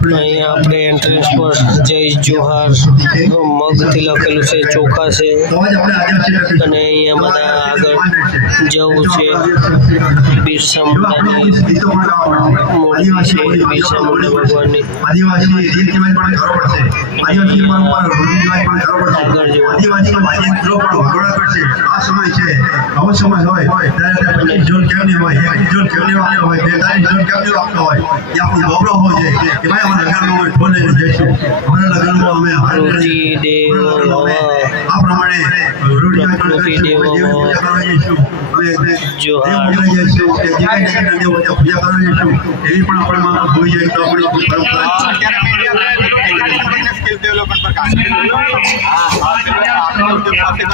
અહીંયા આપણે એન્ટ્રન્સ પર જય જોહાર મગથી લખેલું છે, ચોખા છે અને અહીંયા બધા આગળ જવું છે. બિરસા મુંડાની મૂર્તિ છે, બિરસા મુંડા ભગવાનની.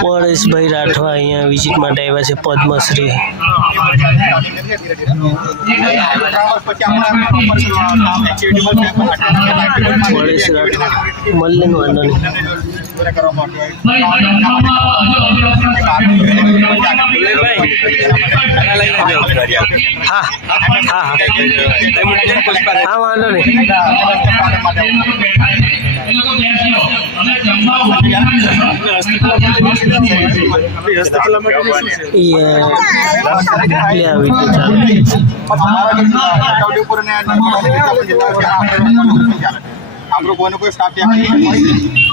પરેશભાઈ રાઠવા અહીંયા વિઝિટ માટે આવ્યા છે. પદ્મશ્રી પરેશ રાઠવા મળે વાંધો નહીં. હા વાંધો નહીં. આપણો કોઈનો કોઈ સ્ટાફ ત્યાં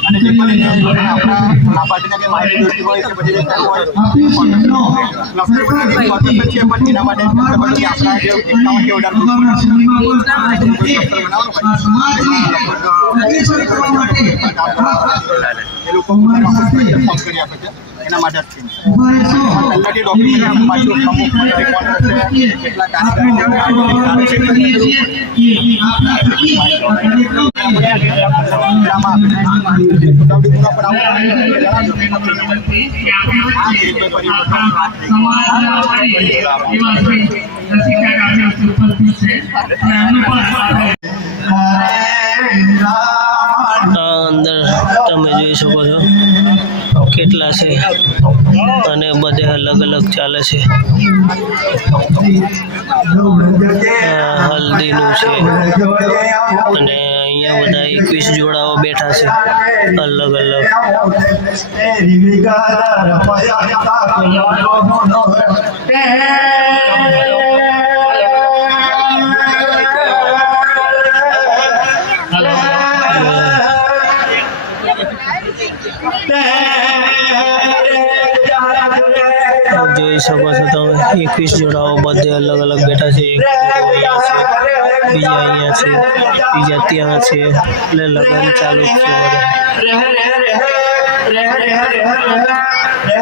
અને જે પણ આપણા લાભાર્થીને કે માહિતી જોઈતી હોય કે બધી રીતે હોય છે પણ એના માટે પછી આપણા જે 51 કે 18 એ લોકો કરી આપે છે. એના માટે પહેલાંથી ડોક્યુમેન્ટ પાછું અમુક કેટલા અંદર તમે જોઈ શકો છો કેટલા છે અને બધે અલગ અલગ ચાલે છે. હલ્દીનું છે અને અહીંયા બધા 21 જોડાઓ બેઠા છે અલગ અલગ. જોઈ શકો છો તમે 21 જોડાઓ બધે અલગ અલગ બેઠા છે. બીજા અહીંયા છે, બીજા ત્યાં છે, એટલે લગ્ન ચાલુ છે.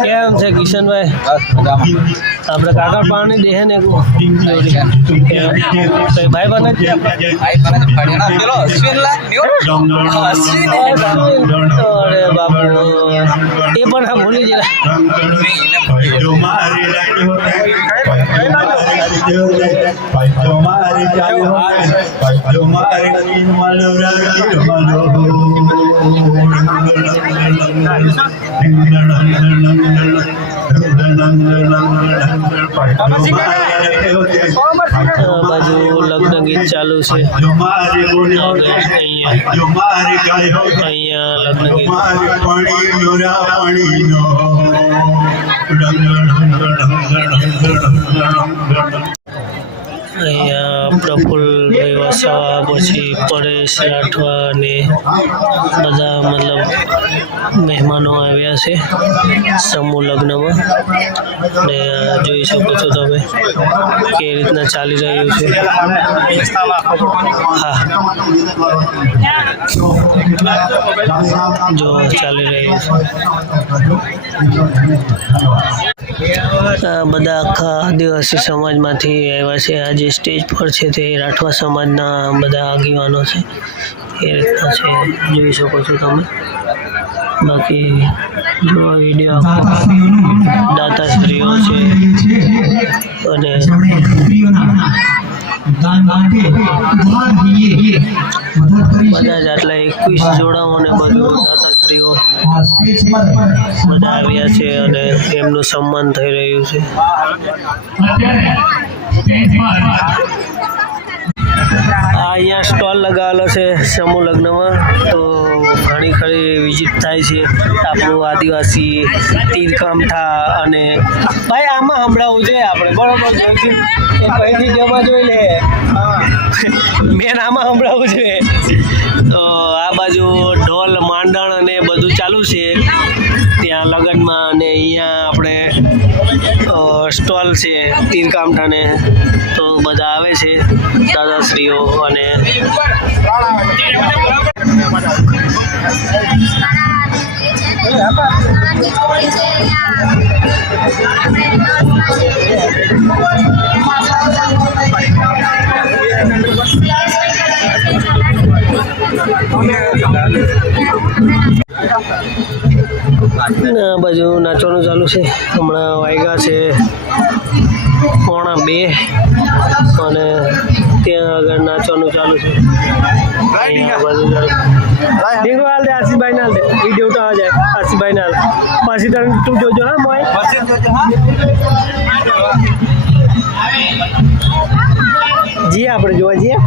કેમ છે કિશનભાઈ? આપણે કાકા પાણી દેહે ને ભાઈ બને અરે બાપુ એ પણ હા ભૂલી જાય. બાજુ લગ્ન ગીત ચાલુ છે. અહીંયા લગ્ન ગીત અહીંયા પ્રફુલ્લભાઈ વસાવા પછી પરેશ રાઠવા ને બધા મતલબ મહેમાનો આવ્યા છે સમૂહ લગ્નમાં. ને જોઈ શકો છો તમે કે રીતના ચાલી રહ્યું છે. હા જો ચાલી રહ્યું છે. બધા આખા આદિવાસી સમાજમાંથી આવ્યા છે. આજે સ્ટેજ પર છે તે રાઠવા સમાજના બધા આગેવાનો છે. એ રીતના છે જોઈ શકો છો તમે. બાકી જો આ વિડીયો દાતાશ્રીઓ છે અને બધા જ આટલા 21 જોડાઓ ને બધું દાતાશ્રીઓ બધા આવ્યા છે અને એમનું સન્માન થઈ રહ્યું છે. અહીંયા સ્ટોલ લગાવેલો છે સમૂહ લગ્નમાં, તો ઘણી ખરી વિઝિટ થાય છે આપણું આદિવાસી તીરકામઠા. અને ભાઈ આમાં સંભળાવવું જોઈએ આપણે, બરોબર પહેલી જમા જોઈ લે મેન આમાં સંભળાવવું જોઈએ. તો આ બાજુ ઢોલ માંડણ અને બધું ચાલુ છે ત્યાં લગ્નમાં, અને અહીંયા આપણે સ્ટોલ છે તીરકામઠાને, તો બધા આવે છે દાદાશ્રીઓ. અને આ બાજુ નાચવાનું ચાલુ છે. હમણાં વાગ્યા છે 1:45 અને ત્યાં આગળ નાચવાનું ચાલુ છે. ડીંગો હાલ દે, આશીષભાઈ ના હાલ દે, વિડીયો ઉઠાવવા જાય આશીષભાઈ ના હાલ. પાછી તને તું જોજો હા મોય, જી આપણે જોવા જઈએ.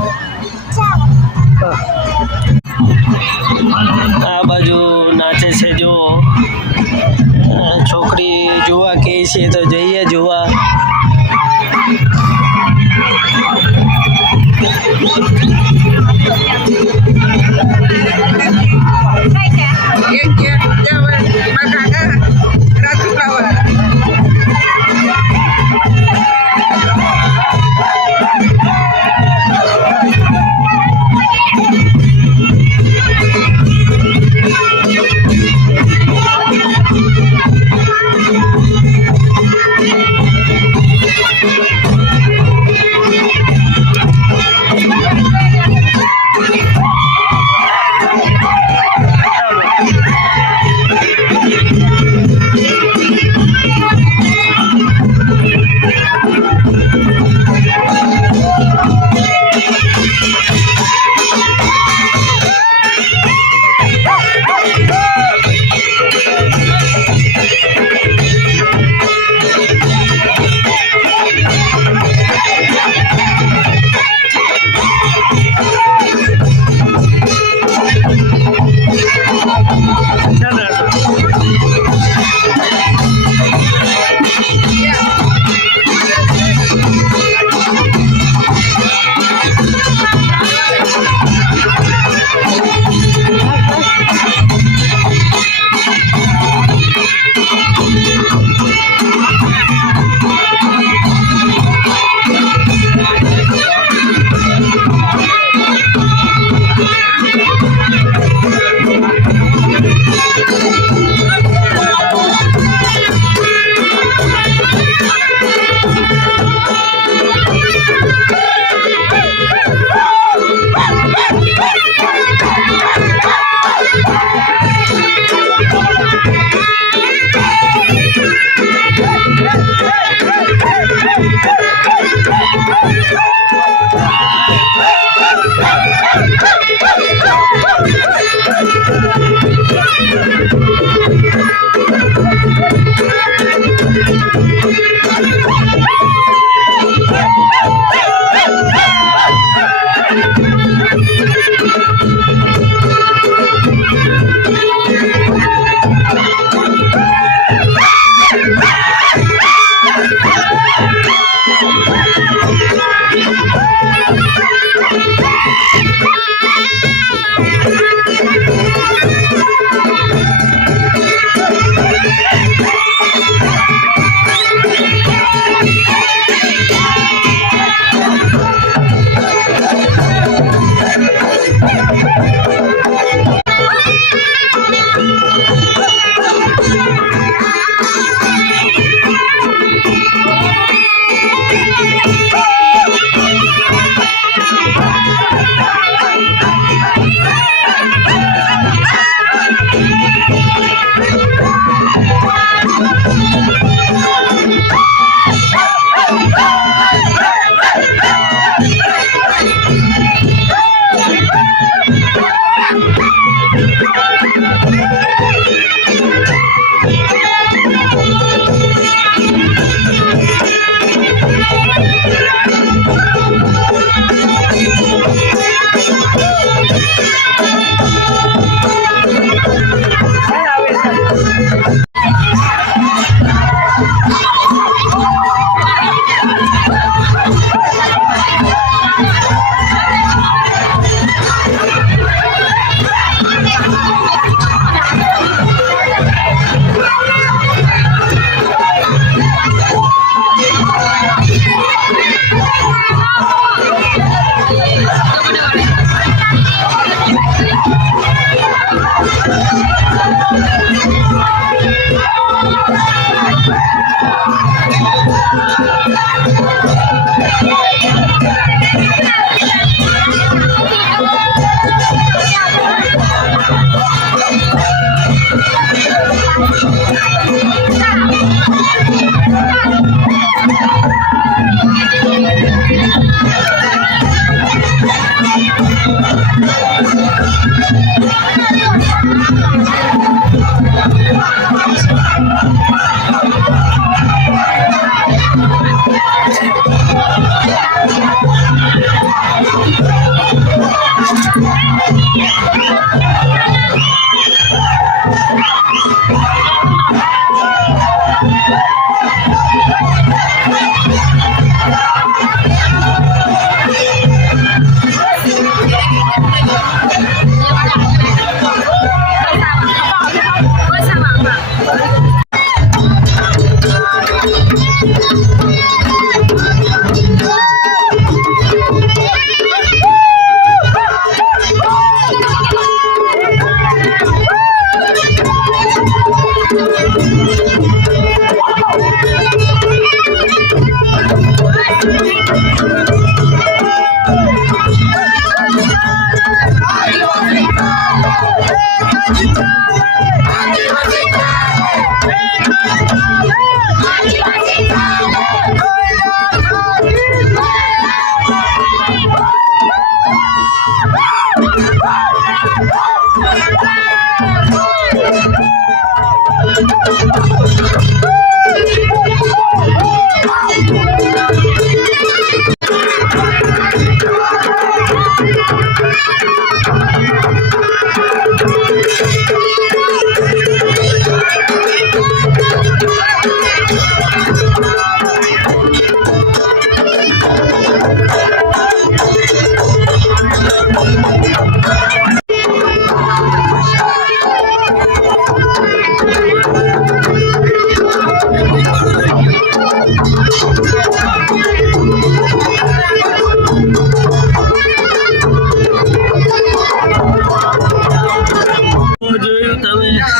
આ બાજુ નાચે છે જો છોકરી જોવા કે છે તો જઈએ જોવા.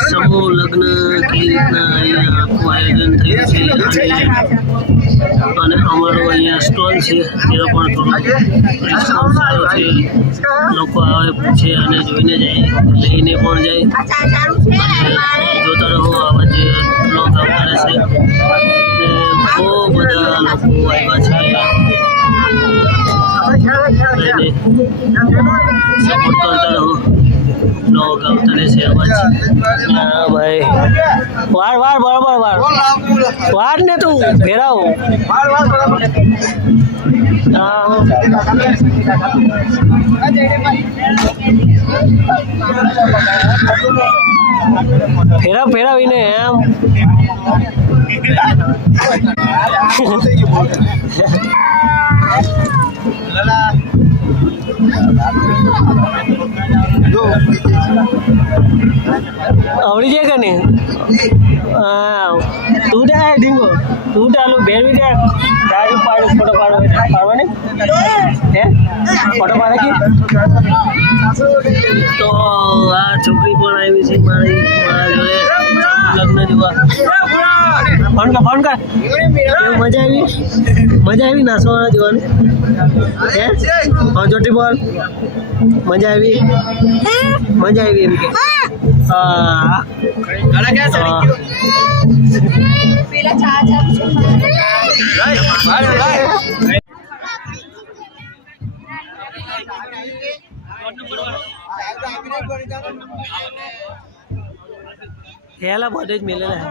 સમૂહ લગ્ન કઈ રીતના અહીંયા આખું આયોજન થયું છે અને અમારો અહીંયા સ્ટોલ છે તેનો પણ થોડો રિસ્પોન્સ સારો છે. લોકો આવે પૂછે અને જોઈને જાય, લઈને પણ જાય અને જોતા રહો આવા જે બ્લોગ આવતા રહેશે. બહુ બધા લોકો આવ્યા છે અને સપોર્ટ કરતા રહો. બ્લોગ આવતા રહેશે અવાજ. હા ભાઈ, વાર વાર બરાબર વાર ને તું ફેરાવ. ફેરાવીને એમ આવડી જાય કે નહીં? હા, તું ત્યાં ઢીંગો, તું ચાલુ બેરવી ત્યાં ડાયરેક્ટ પાડો ફોટો પાડવાની હે ફોટો પાડે કે. તો આ છોકરી પણ આવી છે મારા જોડે લગ્ન જોવા. ફોન કર કેવું મજા આવી નાસવાના જોવાની હે? ચોટી બોલ મજા આવી એમ કે. હા હેલા બધે જ મિલેલા હે.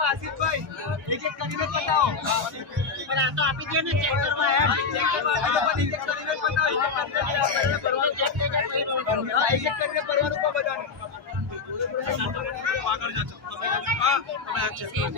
આશિષભાઈ ટિકિટ કરીને બતાવો. પણ આ તો આપી દે ને ચેક કરવા આયા ચેક કરવા ટિકિટ કરીને બતાવો. ચેક કરીને ટિકિટ કરીને ભરવાનું કો બધાને. આગળ જજો તમે હા તમે આ ચેક કરો.